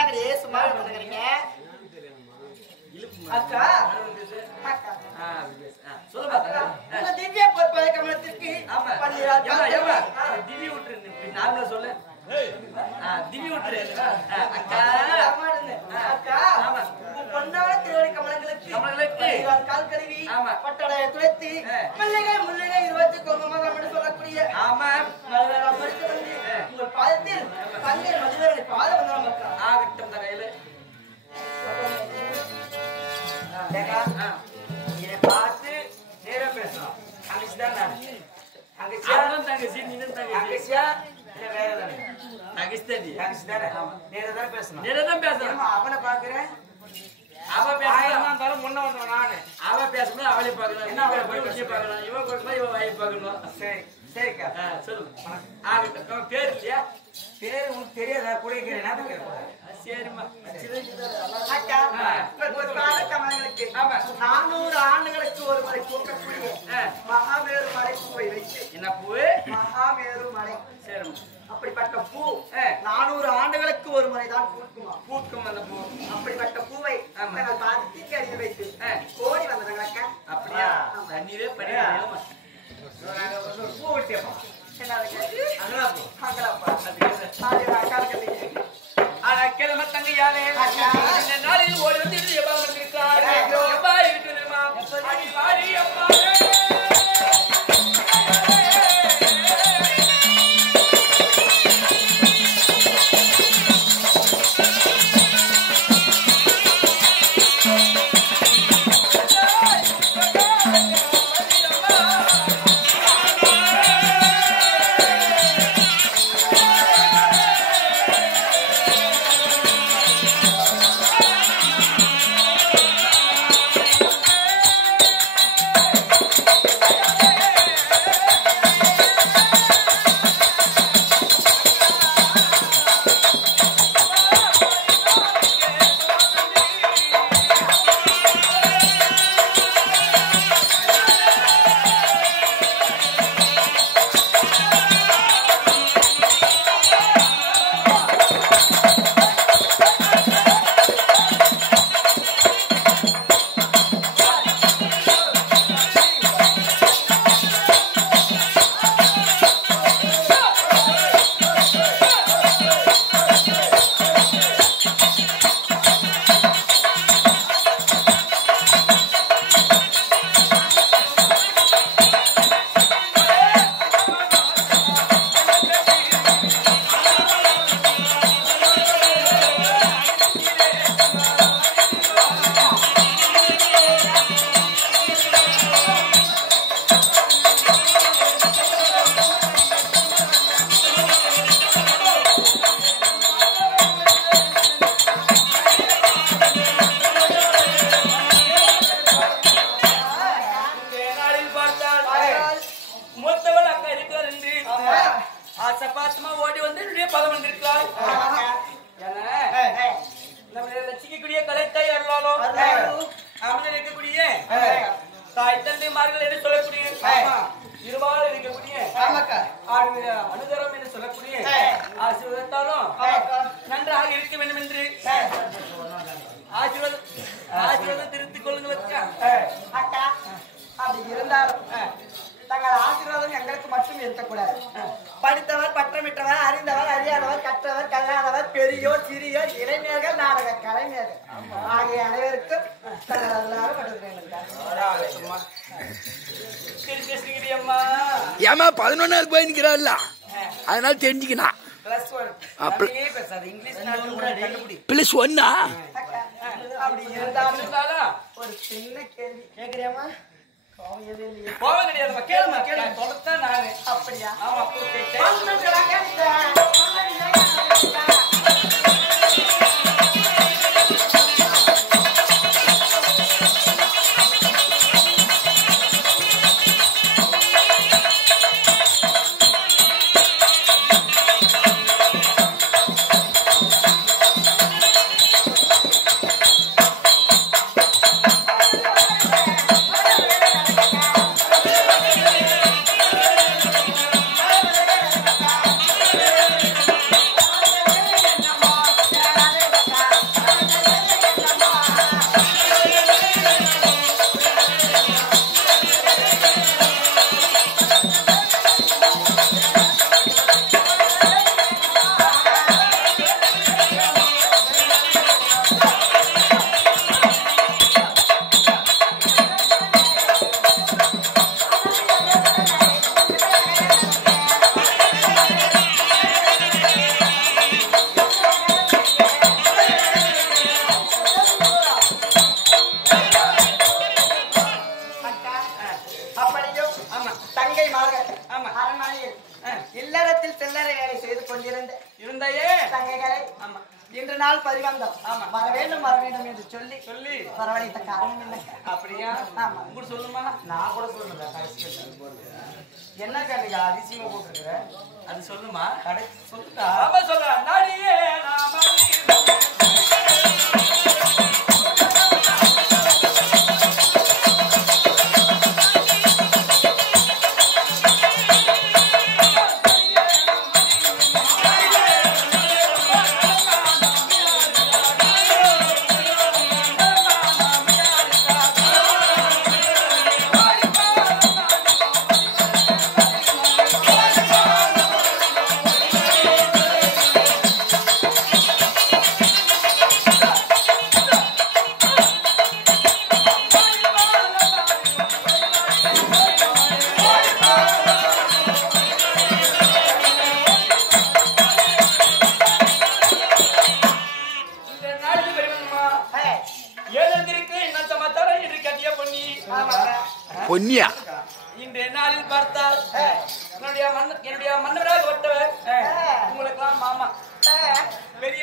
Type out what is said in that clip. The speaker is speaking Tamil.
என்னங்கடி சும்மா வந்துக்கிறீங்க அக்கா அக்கா சொல்லுங்க உங்க திவ்யா பொறுப்பதை கமலத்திற்கு ஆமா திவ்யா விட்டுரு நார்மலா சொல்லு திவ்யா விட்டுரு அக்கா அக்கா ஆமா பொன்னான திருவடி கமலங்களுக்கு கால் கழுவி பட்டடைய துளைத்தி மல்லிகை முல்லிகை 20 கோமமாக அப்படின்னு சொல்லக்கூடிய ஆமா உங்கள் பாதத்தில் தங்கை மதுரை பாதம் வந்தோம் அக்கா ஆகட்டும் கையில இதை பார்த்து நேரம் பேசணும் தங்கச்சிதான் நான் தங்கச்சி நீனும் தங்கச்சியா இல்ல வேற தானே தங்கச்சி தானே நேரம் தான் பேசணும் நேரம் தான் பேசணும் அவனை பாக்குறேன் அவ பேசணும் முன்ன வந்தவன் நானு அவ பேசணும் அவளை பாக்கலாம் என்ன அவளை போய் பாக்கலாம் இவன் பார்க்கலாம் இவன் வாயை பார்க்கணும் சரி சரிக்கா சொல்லுங்க பேர் இல்லையா பேரு உனக்கு தெரியாதா குடிக்கிறேன் சரிம்மா அக்கா பொற்கால கமலங்களுக்கு 400 ஆண்டுகளுக்கு ஒரு முறை பூக்கக்கூடிய மகாமேரு மலை பூவை வைத்து என்ன பூ மகாமேரு மலை சரிம்மா அப்படிப்பட்ட பூ 400 ஆண்டுகளுக்கு ஒரு முறைதான் பூக்கும் அந்த பூ அப்படிப்பட்ட பூவை நாங்கள் பாதத்திற்கு அடியில் வைத்து கோடி வந்ததுங்க அக்கா அப்படியா தண்ணீரே படியா பூ விட்டியப்பா கிழமை தங்கையானே நாளில் ஓடி வந்து சப்பாசமா ஓடி வந்து பதம் வந்திருக்காள் நம்ம ரசிக்கக்கூடிய கலைத்தாய் அருளாலோ அவன் இருக்கக்கூடிய தாய் தந்தைமார்கள் என்று சொல்லக்கூடிய இருபால் இருக்கக்கூடிய அனுதரம் என்று சொல்லக்கூடிய ஆசீர்வாதத்தாலும் நன்றாக இருக்க வேண்டும் என்று ஆசீர்வாதம் திருத்திக் கொள்ளுங்கள் அக்கா அப்படி இருந்தாலும் தங்கள் ஆசீர்வாதம் எங்களுக்கு மட்டும் இருக்கக்கூடாது. படித்தவர், பட்டமிட்டவர், அறிந்தவர், அறியாதவர், கற்றவர், கல்லாதவர், பெரியோர், சிறியோர், இளைஞர்கள், நாடக கலைஞர்கள் ஆகிய அனைவருக்கும் ஏமா 11வது போய் நிக்கிறாள்ல அதனால தெரிஞ்சுக்கணும். பிளஸ் ஒன்னா அப்படி இருந்தாலும் ஒரு சின்ன கேள்வி கேக்குறியாமா? கோவம் கிடையாது, கேளுமா கேளுமா தொடத்தான் நானு. அப்படியா? ஆமா. கொண்டிருந்தேன். இருந்தாயே தங்கைகளை ஆமா இன்று நாள் பரிவந்தம் ஆமா. வர வேண்டும் என்று சொல்லி வரவழைத்த காரணம் இல்லை. அப்படியா ஆமா. உங்களுக்கு சொல்லுமா நான் கூட சொல்லுங்க. என்ன கேட்டீங்க அதிசயமா போட்டுருக்குற? அது சொல்லுமா கடைசி சொல்லுடா. ஆமா சொல்ல நாடியே நாம பொன்னியா